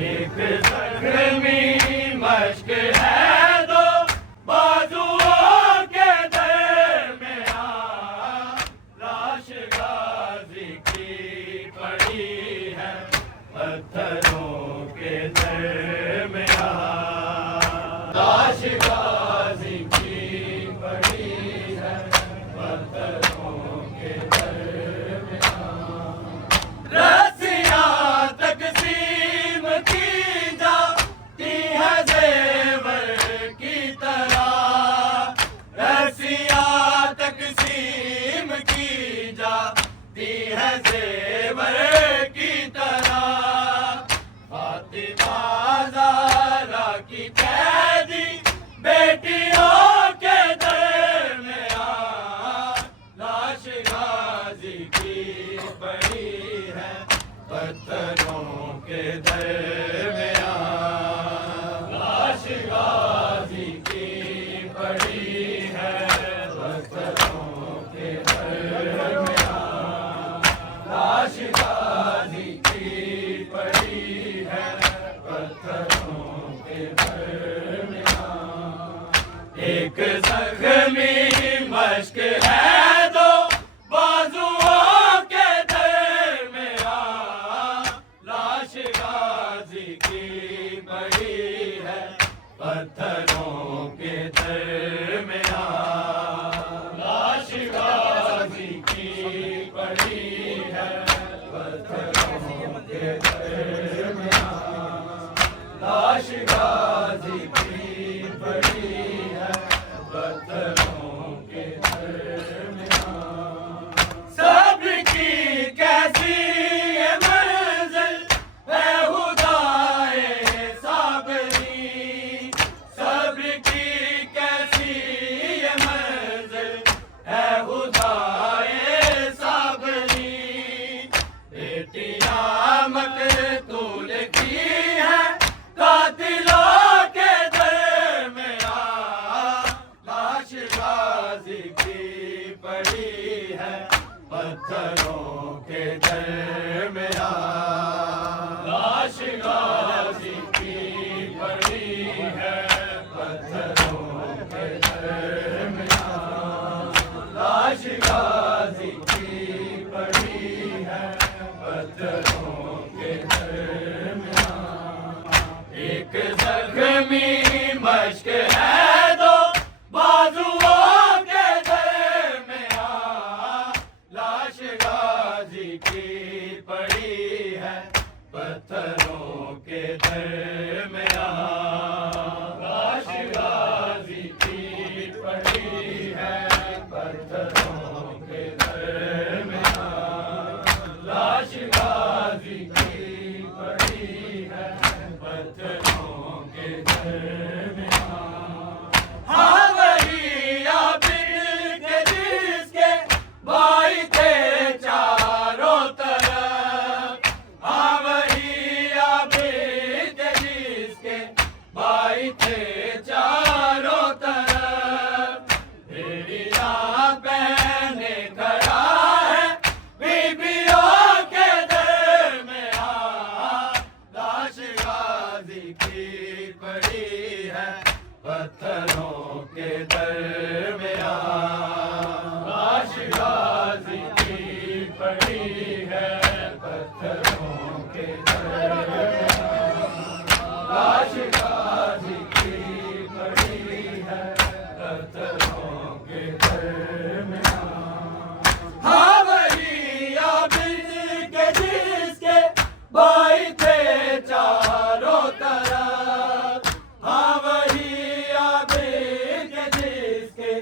एक जख्मी मश्क है दो बाजुओं के दरमियां, लाश गाजी की पड़ी है पत्थरों के दरमियां, लाश गाजी की पड़ी है पत्थरों के दरमियां। रस्सियां तकसीम की जाती है ज़ेवर की तरह, रस्सियां तकसीम की जाती है ज़ेवर की तरह। फातिमा ज़हरा की कैदी बेटियों के दरमियां, लाश गाजी की पड़ी है पत्थरों के दरमियां, लाश गाजी की पड़ी है पत्थरों के दरमियां, लाश गाजी की पड़ी है पत्थरों के दरमियां। एक जख्मी मश्क है दो बाजुओं के दरमियां, लाश गाजी की पड़ी है पत्थरों के दरमियां, लाश गाजी की पड़ी है पत्थरों के दरमियां, लाश गाजी की पड़ी है पत्थरों के दरमियां। सब्र की कैसी ये मंजिल है खुदाए साबरी, सब्र की कैसी ये मंजिल है खुदाए साबरी। बेटियां मकतूल की है कातिलों के दरमियां, लाश गाजी की पड़ी है पत्थरों के दरमियां, लाश गाजी की पड़ी है पत्थरों के दरमियां, लाश गाजी की पड़ी है पत्थरों के दरमियां। एक जख्मी मश्क है दो बाजुओं के दरमियां, लाश गाजी की पड़ी है पत्थरों के दरमियां, लाश गाजी की पड़ी है पत्थरों के दरमियां, लाश गाजी की पड़ी है पत्थरों के दरमियां। हाँ वही आबिद के जिसके भाई थे चारों तरफ, हाँ वही आबिद के जिसके भाई थे चारों तरफ। भेड़ियां पहने खड़ा है बीबियों के दरमियां, लाश गाजी की पड़ी है पत्थरों के दरमियां, लाश गाजी की पड़ी है पत्थरों के दरमियां, लाश गाजी की पड़ी है पत्थरों के दरमियां। हाँ वही आबिद के जिसके भाई थे चारों तरफ, हाँ वही आबिद के जिसके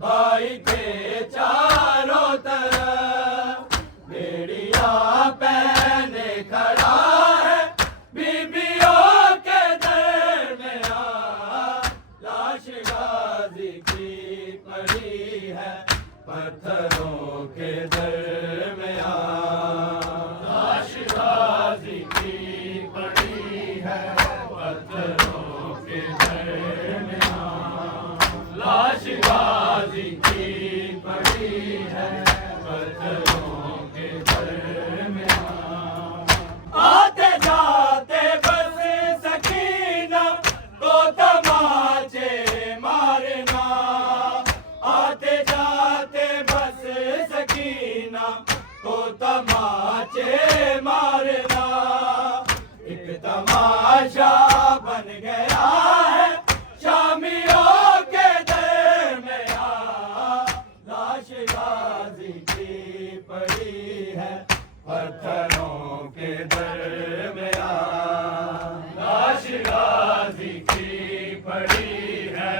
भाई थे चारों तरफ। बेड़ियां पहने खड़ा है बीबियों के दरमियां, लाश गाजी की पड़ी है पत्थरों के दरमियां, लाश गाजी की पड़ी है पत्थरों के दरमियां, लाश गाजी की पड़ी है पत्थरों के दरमियां। आते जाते बस एक तमाशा बन गया है शामियों के दरमियां। लाश गाजी की पड़ी है पत्थरों के दरमियां। लाश गाजी की पड़ी है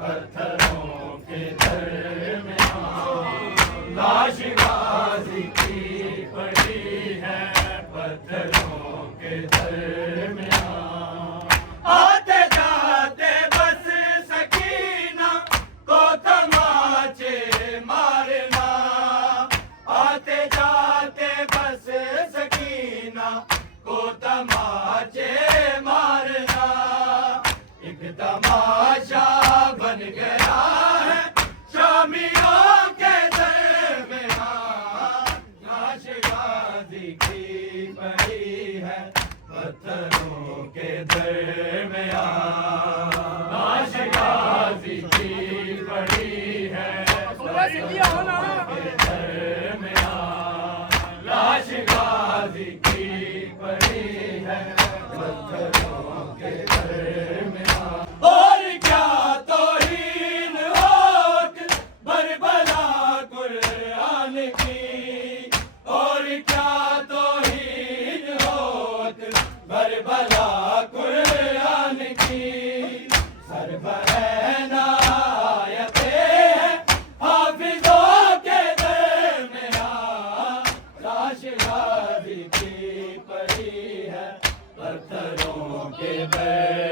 पत्थरों के दरमियां। लाश गाजी की पड़ी है पत्थरों के दरमियां। आते जाते बस सकीना को तमाचे मारना। आते जाते बस सकीना को तमाचे मारना। एक तमाशा बन गया है शामियों के दरमियां। लाश गाजी की पड़ी है पत्थरों के दरमियां। लाश गाजी की पड़ी है पत्थरों के दरमियां। लाश गाजी की पड़ी है पत्थरों के दरमियां। और क्या तौहीन होक बरबला कुरान की। और क्या तौहीन होक बरबला कुरान की। सरबरहना आयतें हैं हाफिजों के दरमियां। लाश गाजी की पड़ी है पत्थरों के दरमियां।